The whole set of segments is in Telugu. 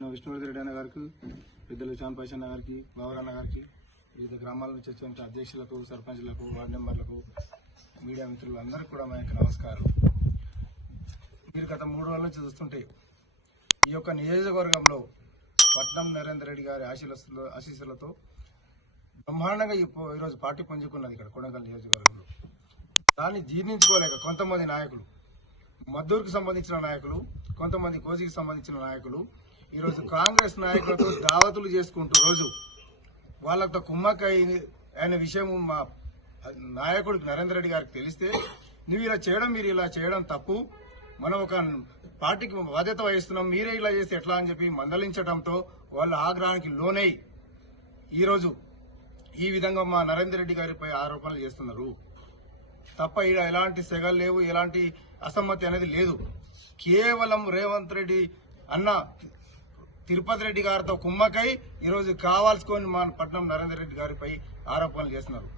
మన విష్ణువర్ధన్ రెడ్డి అన్న గారికి, పెద్దలు చాన్పాష్ అన్న గారికి, బావరన్న గారికి, వివిధ గ్రామాల నుంచి వచ్చిన అధ్యక్షులకు, సర్పంచ్లకు, వార్డు మెంబర్లకు, మీడియా మిత్రులు అందరికీ కూడా మా యొక్క నమస్కారం. మీరు గత 3 రోజుల నుంచి చూస్తుంటే ఈ యొక్క నియోజకవర్గంలో పట్నం నరేందర్ రెడ్డి గారి ఆశీస్సులతో బ్రహ్మాండంగా ఈరోజు పార్టీ పుంజుకున్నది ఇక్కడ కొడంగల్ నియోజకవర్గంలో. దాన్ని జీర్ణించుకోలేక కొంతమంది నాయకులు, మద్దూరుకు సంబంధించిన నాయకులు, కొంతమంది కోసికి సంబంధించిన నాయకులు ఈరోజు కాంగ్రెస్ నాయకులతో దావతులు చేసుకుంటూ రోజు వాళ్ళతో కుమ్మక్క అయిన విషయం మా నాయకుడికి నరేందర్ రెడ్డి గారికి తెలిస్తే, నువ్వు ఇలా చేయడం, మీరు ఇలా చేయడం తప్పు, మనం ఒక పార్టీకి బాధ్యత వహిస్తున్నాం, మీరే ఇలా చేస్తే ఎట్లా అని చెప్పి మందలించడంతో వాళ్ళు ఆగ్రహానికి లోనై ఈరోజు ఈ విధంగా మా నరేందర్ రెడ్డి గారిపై ఆరోపణలు చేస్తున్నారు. తప్ప ఇలా ఎలాంటి సెగలు లేవు, ఎలాంటి అసమ్మతి అనేది లేదు. కేవలం రేవంత్ రెడ్డి అన్న తిరుపతి రెడ్డి గారితో కుమ్మకై ఈరోజు కావాల్సుకొని మా పట్నం నరేందర్ రెడ్డి గారిపై ఆరోపణలు చేస్తున్నారు.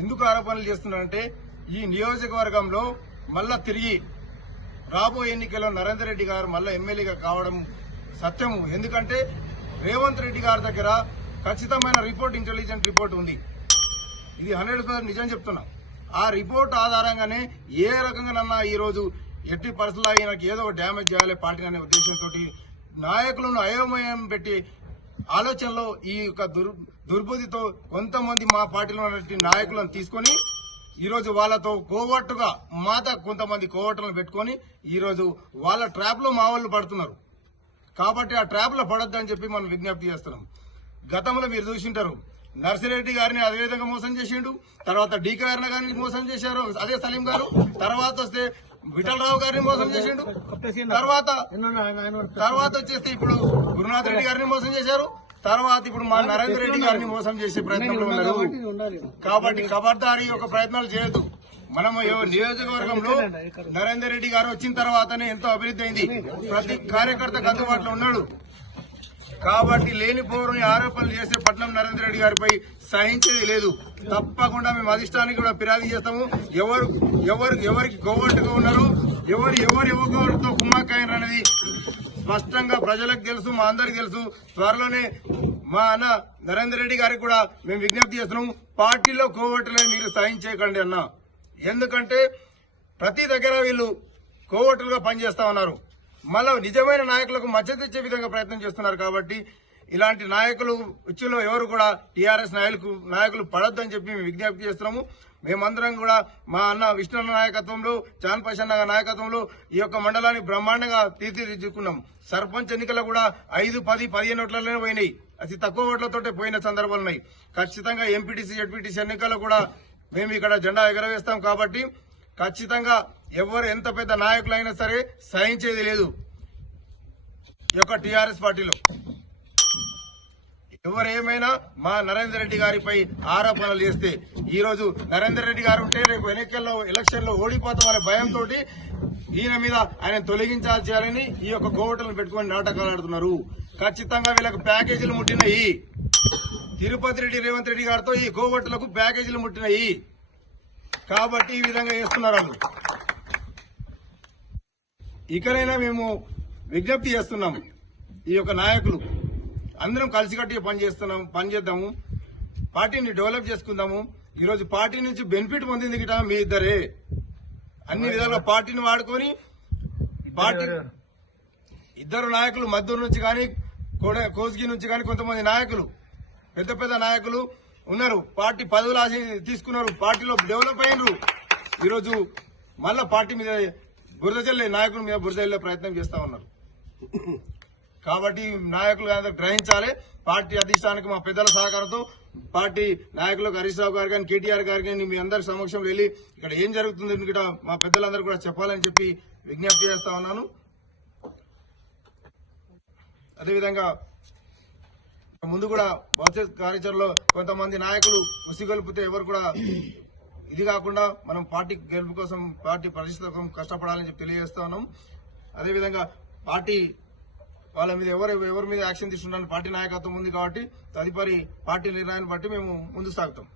ఎందుకు ఆరోపణలు చేస్తున్నారంటే, ఈ నియోజకవర్గంలో మళ్ళా తిరిగి రాబోయే ఎన్నికల్లో నరేందర్ రెడ్డి గారు మళ్ళా ఎమ్మెల్యేగా కావడం సత్యము. ఎందుకంటే రేవంత్ రెడ్డి గారి దగ్గర ఖచ్చితమైన రిపోర్ట్, ఇంటెలిజెంట్ రిపోర్ట్ ఉంది. ఇది 100% నిజం చెప్తున్నా. ఆ రిపోర్ట్ ఆధారంగానే ఏ రకంగానన్నా ఈరోజు ఎట్టి పరిస్థితుల్లో ఈయనకి ఏదో డ్యామేజ్ చేయాలి పార్టీ అనే ఉద్దేశంతో నాయకులను అయోమయం పెట్టి ఆలోచనలో ఈ యొక్క దుర్బుద్ధితో కొంతమంది మా పార్టీలో ఉన్న నాయకులను తీసుకొని ఈరోజు వాళ్ళతో కోవట్టుగా కొంతమంది కోవట్టులను పెట్టుకొని ఈరోజు వాళ్ళ ట్రాప్ లో మా వాళ్ళు పడుతున్నారు. కాబట్టి ఆ ట్రాప్ లో పడొద్దని చెప్పి మనం విజ్ఞప్తి చేస్తున్నాం. గతంలో మీరు చూసింటారు, నర్సిరెడ్డి గారిని అదేవిధంగా మోసం చేసిండు, తర్వాత డీకేఆర్ గారిని మోసం చేశారు అదే సలీం గారు, తర్వాత వస్తే విఠలరావు గారిని మోసం చేసిండు, తర్వాత వచ్చేస్తే ఇప్పుడు గురునాథ్ రెడ్డి గారిని మోసం చేశారు, తర్వాత ఇప్పుడు మా నరేందర్ రెడ్డి గారిని మోసం చేసే ప్రయత్నంలో ఉన్నారు. కాబట్టి ఖబర్దారీ ఒక ప్రయత్నాలు చేయొద్దు. మనము నియోజకవర్గంలో నరేందర్ రెడ్డి గారు వచ్చిన తర్వాతనే ఎంతో అభివృద్ధి అయింది, ప్రతి కార్యకర్తకు అందుబాటులో ఉన్నాడు. కాబట్టి లేనిపోరుని ఆరోపణలు చేసే పట్నం నరేందర్ రెడ్డి గారిపై సహించేది లేదు. తప్పకుండా మేము అధిష్టానికి కూడా ఫిర్యాదు చేస్తాము. ఎవరికి గోవట్టుగా ఉన్నారు, ఎవరితో కుమ్మక్కయ్యారు అనేది స్పష్టంగా ప్రజలకు తెలుసు, మా అందరికి తెలుసు. త్వరలోనే మా అన్న నరేందర్ రెడ్డి గారికి కూడా మేము విజ్ఞప్తి చేస్తున్నాము, పార్టీలో కోవట్టులను మీరు సహించేయకండి అన్న. ఎందుకంటే ప్రతి దగ్గర వీళ్ళు కోవట్టులుగా పనిచేస్తా ఉన్నారు. మళ్ళా నిజమైన నాయకులకు మద్దతు ఇచ్చే విధంగా ప్రయత్నం చేస్తున్నారు. కాబట్టి ఇలాంటి నాయకులు ఉచ్చులో ఎవరు కూడా టీఆర్ఎస్ నాయకులు పడొద్దని చెప్పి మేము విజ్ఞప్తి చేస్తున్నాము. మేమందరం కూడా మా అన్న విష్ణు నాయకత్వంలో, చాన్పాష్ అన్న నాయకత్వంలో ఈ యొక్క మండలాన్ని బ్రహ్మాండంగా తీర్చిదిద్దుకున్నాం. సర్పంచ్ ఎన్నికలు కూడా 5, 10, 15 ఓట్లలోనే పోయినాయి. అతి తక్కువ ఓట్లతోటే పోయిన సందర్భాలు ఉన్నాయి. ఖచ్చితంగా ఎంపీటీసీ, జడ్పీటీసీ ఎన్నికల్లో కూడా మేము ఇక్కడ జెండా ఎగరవేస్తాం. కాబట్టి ఖచ్చితంగా ఎవరు ఎంత పెద్ద నాయకులైనా సరే సహించేది లేదు. ఈ యొక్క టీఆర్ఎస్ పార్టీలో ఎవరేమైనా మా నరేందర్ రెడ్డి గారిపై ఆరోపణలు చేస్తే, ఈ రోజు నరేందర్ రెడ్డి గారు ఉంటే రేపు ఎలక్షన్లో ఓడిపోతామనే భయంతో ఈయన మీద ఆయన తొలగించాలి చేయాలని ఈ యొక్క కోవటలను పెట్టుకుని నాటకాలు ఆడుతున్నారు. ఖచ్చితంగా వీళ్ళకి ప్యాకేజీలు ముట్టినాయి. తిరుపతి రెడ్డి, రేవంత్ రెడ్డి గారితో ఈ కోవట్టులకు ప్యాకేజీలు ముట్టినాయి. కాబట్టి ఈ విధంగా చేస్తున్నారు వాళ్ళు. ఇకనైనా మేము విజ్ఞప్తి చేస్తున్నాము, ఈ యొక్క నాయకులు అందరం కలిసికట్టుగా పనిచేద్దాము, పార్టీని డెవలప్ చేసుకుందాము. ఈరోజు పార్టీ నుంచి బెనిఫిట్ పొందింది గిట మీ ఇద్దరే. అన్ని విధాలుగా పార్టీని వాడుకొని ఇద్దరు నాయకులు మద్దూరు నుంచి కానీ, కోస్గి నుంచి కానీ కొంతమంది నాయకులు, పెద్ద నాయకులు ఉన్నారు. పార్టీ పదవులు ఆశ తీసుకున్నారు, పార్టీలో డెవలప్ అయినరు. ఈరోజు మళ్ళా పార్టీ మీద బురద జల్లే, నాయకుల మీద బురద జల్లే ప్రయత్నం చేస్తా ఉన్నారు. కాబట్టి నాయకులు అందరూ గ్రహించాలి. పార్టీ అధిష్టానానికి మా పెద్దల సహకారంతో పార్టీ నాయకులకు హరీష్ రావు గారు కానీ, కేటీఆర్ గారు కానీ మీ అందరి సమక్షంలో వెళ్ళి ఇక్కడ ఏం జరుగుతుంది ఇక్కడ మా పెద్దలందరూ కూడా చెప్పాలని చెప్పి విజ్ఞప్తి చేస్తా ఉన్నాను. అదేవిధంగా ముందు కూడా భవిష్యత్ కార్యాచరణలో కొంతమంది నాయకులు ఉసిగొల్పితే ఎవరు కూడా ఇది కాకుండా మనం పార్టీ గెలుపు కోసం, పార్టీ పరిస్థితి కోసం కష్టపడాలని చెప్పి తెలియజేస్తా ఉన్నాం. అదేవిధంగా పార్టీ వాళ్ళ మీద ఎవరి మీద యాక్షన్ తీసుకుంటారని పార్టీ నాయకత్వం ఉంది. కాబట్టి తదుపరి పార్టీ నిర్ణయాన్ని బట్టి మేము ముందుకు సాగుతాం.